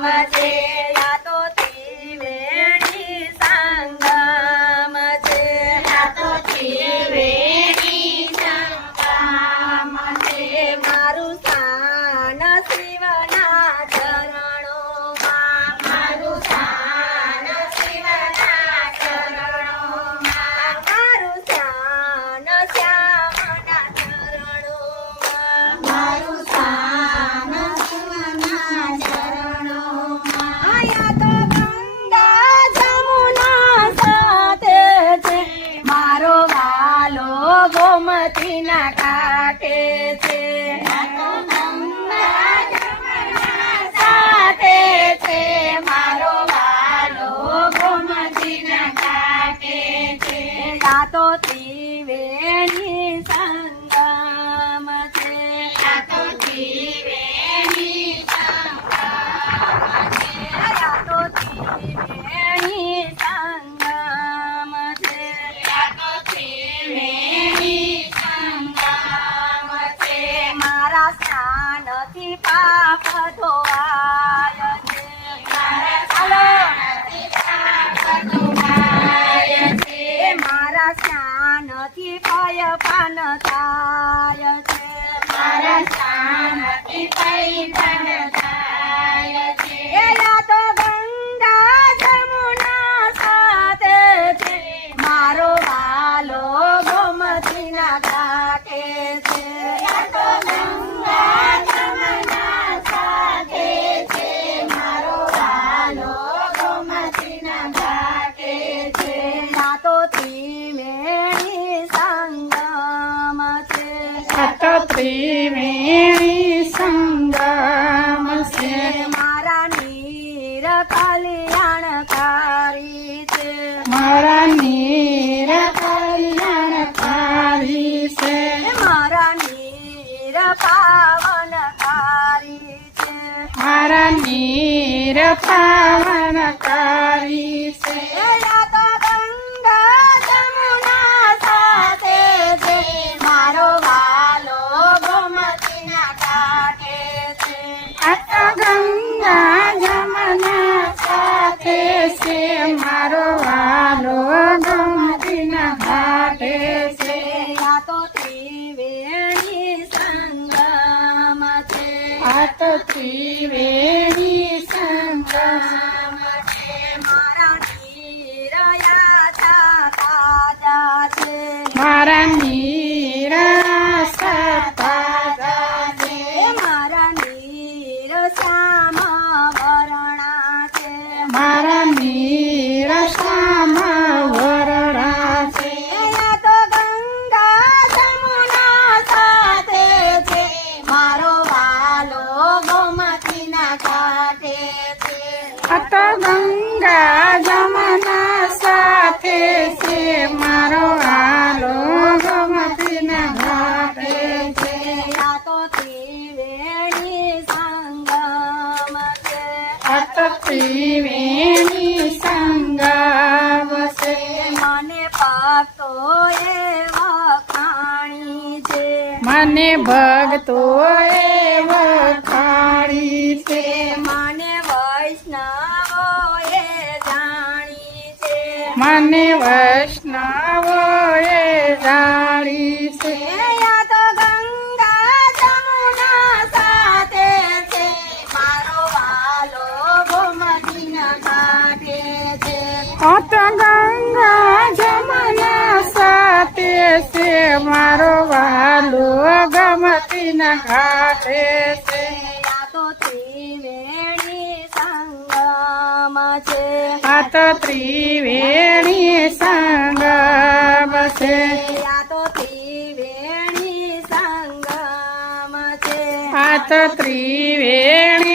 છે આ તો ત્રિવેણી સંગમ છે આ તો ત્રિવેણી સંગમ છે મારું સ્થાન શિવના ચરણોમાં મારું સ્થાન શિવના ચરણોમાં મારું સ્થાન શ્યામના ચરણોમાં મારું સ્થાન શિવના ચરણોમાં આયા તો ગંગા જમુના સાથે છે મારો વાલો ગોમતીના કાંઠે છે આ તો ગંગા જમુના સાથે છે મારો વાલો ગોમતીના કાંઠે છે આ તો ત્રિવેણી સંગમ છે આ તો ત્રિવેણી સંગમ છે આ તો ત્રિવેણી સંગમ છે આ તો ત્રિવેણી સંગમ છે મારા સ્નાનથી પાપ ધોવાય છે મારા સ્નાનથી પાપ ધોવાય છે મારા સ્નાનથી ભય પાન થાય છે મારા સ્નાનથી ભય પાન થાય છે આ તો ગંગા જમુના સાથે છે મારો વાલો ગોમતીના ઘાટે છે આ તો ગંગા જમુના સાથે છે મારો વાલો ગોમતીના ઘાટે છે આ તો ત્રિવેણી સંગમ છે આ તો ત્રિવેણી સંગમ છે મારા નીર કલ્યાણકારી છે મારા નીર કલ્યાણકારી છે મારા નીર પાવનકારી છે મારા નીર પાવનકારી છે આ તો ગંગા જમુના સાથે છે મારો વાલો ગોમતીના કાંઠે છે આ તો ગંગા જમુના સાથે છે મારો વાલો ગોમતીના ઘાટે છે આ તો ત્રિવેણી સંગમ છે આ તો ત્રિવેણી સંગમ મારા નીર યાચા તાજા છે મારા નીર સતા છે મારા નીર શ્યામ વરણા છે મારા નીર શ્યામ વરણા છે આ તો ગંગા જમુના સાથે છે મારો વાલો ગોમતીના ઘાટે છે આ તો ગંગા જમુના સાથે છે મારો વાલો ગોમતીના ઘાટે છે આ તો ત્રિવેણી સંગમ છે આ તો ત્રિવેણી સંગમ છે મને ભક્તો એ વખાણી છે મને ભક્તોએ વખાણી છે મને વૈષ્ણવોએ જાણી છે મને વૈષ્ણવોએ જાણી છે આ તો ગંગા જમુના સાથે છે મારો વાલો ગોમતીના ઘાટે છે આ તો ગંગા જમુના સાથે છે મારો વાલો ગમતીના ઘાટે છે આ તો ત્રિવેણી સંગમ છે આ તો ત્રિવેણી સંગમ છે આ તો ત્રિવેણી સંગમ છે આ તો ત્રિવેણી